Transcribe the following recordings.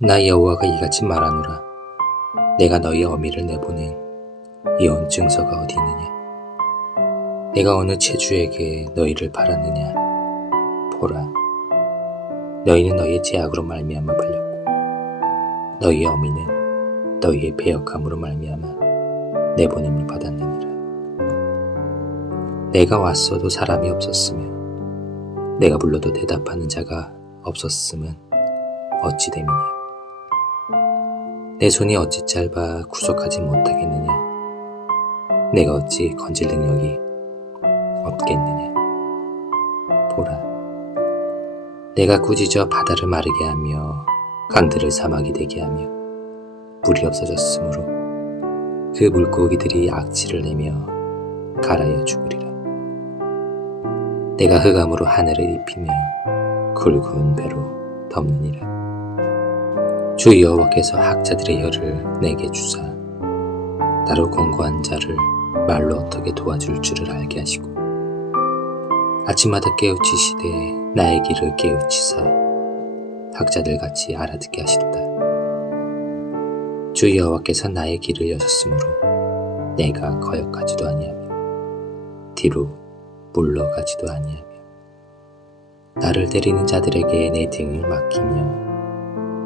나 여호와가 이같이 말하노라. 내가 너희 어미를 내보낸 이혼 증서가 어디 있느냐? 내가 어느 체주에게 너희를 팔았느냐? 보라, 너희는 너희의 제약으로 말미암아 팔렸고, 너희의 어미는 너희의 배역함으로 말미암아 내보냄을 받았느니라. 내가 왔어도 사람이 없었으며, 내가 불러도 대답하는 자가 없었음은 어찌 됨이냐? 내 손이 어찌 짧아 구속하지 못하겠느냐? 내가 어찌 건질 능력이 없겠느냐? 보라, 내가 꾸짖어 바다를 마르게 하며 강들을 사막이 되게 하며 물이 없어졌으므로 그 물고기들이 악취를 내며 갈아여 죽으리라. 내가 흑암으로 하늘을 입히며 굵은 배로 덮느니라. 주 여호와께서 학자들의 혀를 내게 주사 나로 공고한 자를 말로 어떻게 도와줄 줄을 알게 하시고 아침마다 깨우치시되 나의 길을 깨우치사 학자들 같이 알아듣게 하시도다. 주 여호와께서 나의 길을 여셨으므로 내가 거역하지도 아니하며 뒤로 물러가지도 아니하며 나를 때리는 자들에게 내 등을 맡기며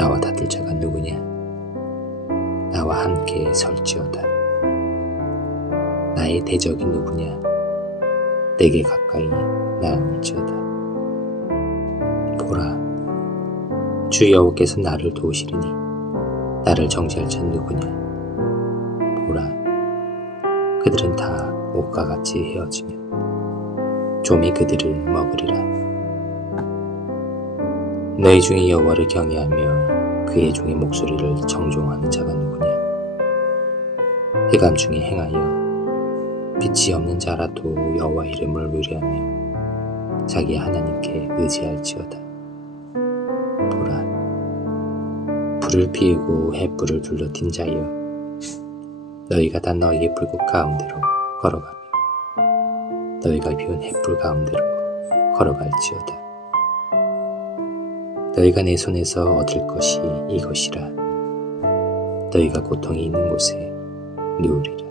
나와 다툴 자가 누구냐? 나와 함께 설지어다. 나의 대적이 누구냐? 내게 가까이 나아올지어다. 보라, 주 여호께서 나를 도우시리니 나를 정죄할 자 누구냐? 보라, 그들은 다 옷과 같이 헤어지며 좀이 그들을 먹으리라. 너희 중에 여호와를 경외하며 그의 중에 목소리를 정종하는 자가 누구냐? 해감 중에 행하여 빛이 없는 자라도 여호와 이름을 의뢰하며 자기 하나님께 의지할지어다. 보라, 불을 피우고 햇불을 둘러뀐 자여, 너희가 다 너희의 불꽃 가운데로 걸어가며 너희가 피운 햇불 가운데로 걸어갈지어다. 너희가 내 손에서 얻을 것이 이것이라. 너희가 고통이 있는 곳에 누우리라.